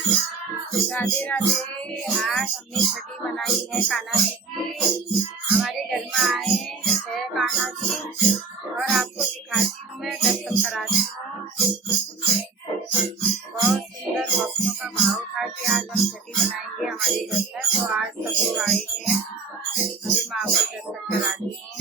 राधे राधे। आज हमने छठी मनाई है कान्हा जी की। हमारे घर में आए हैं कान्हा जी और आपको दिखाती हूँ, मैं दर्शन कराती हूँ। बहुत सुंदर भक्तों का भाव था कि आज हम छठी मनाएंगे हमारे घर में, तो आज सब लोग आएंगे। अभी मैं आपको दर्शन कराती हूँ।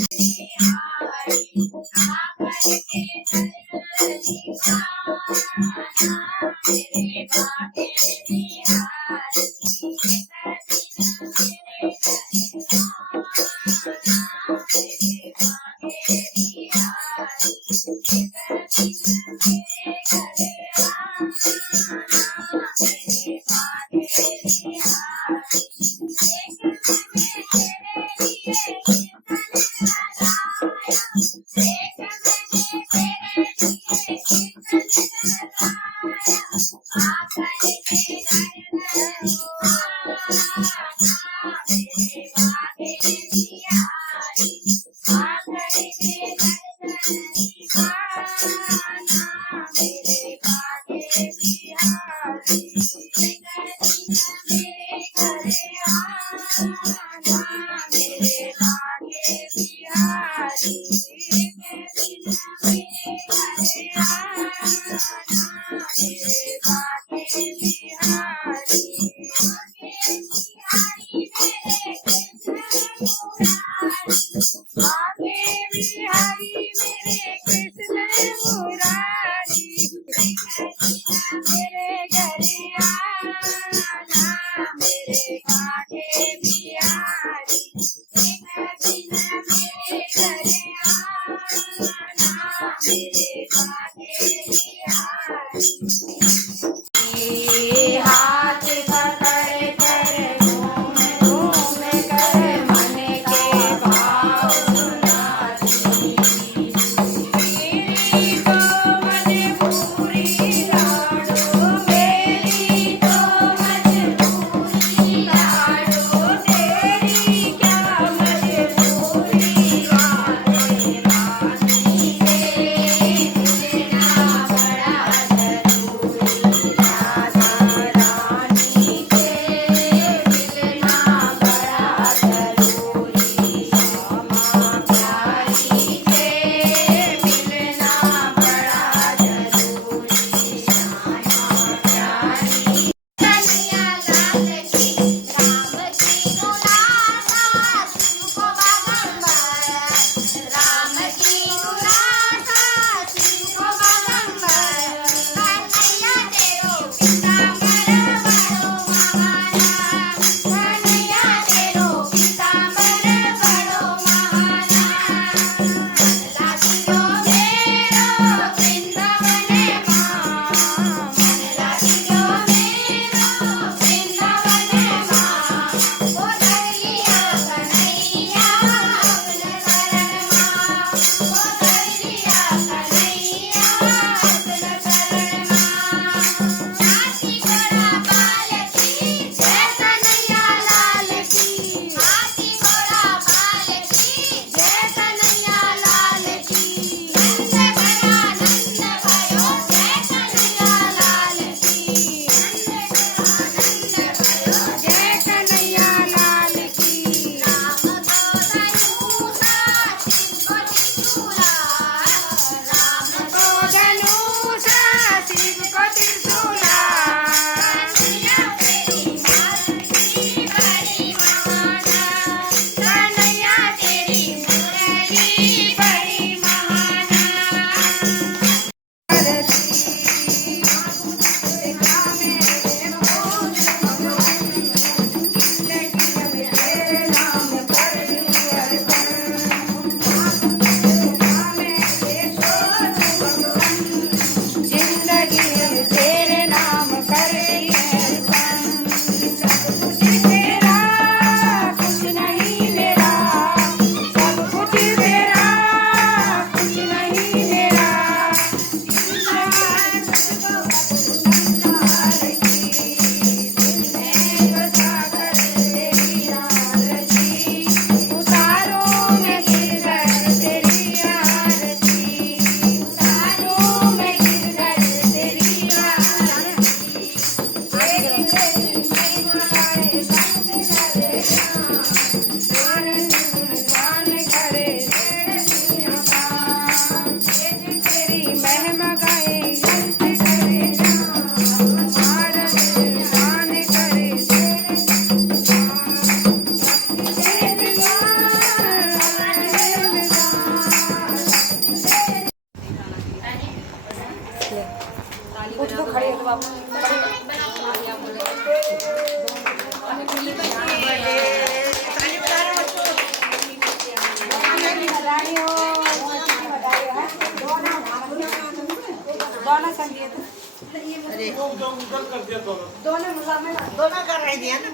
दोनों कर रही थी ना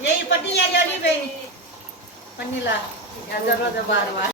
यही पट्टी या जोली पे पन्नीला या जरूरत है बार बार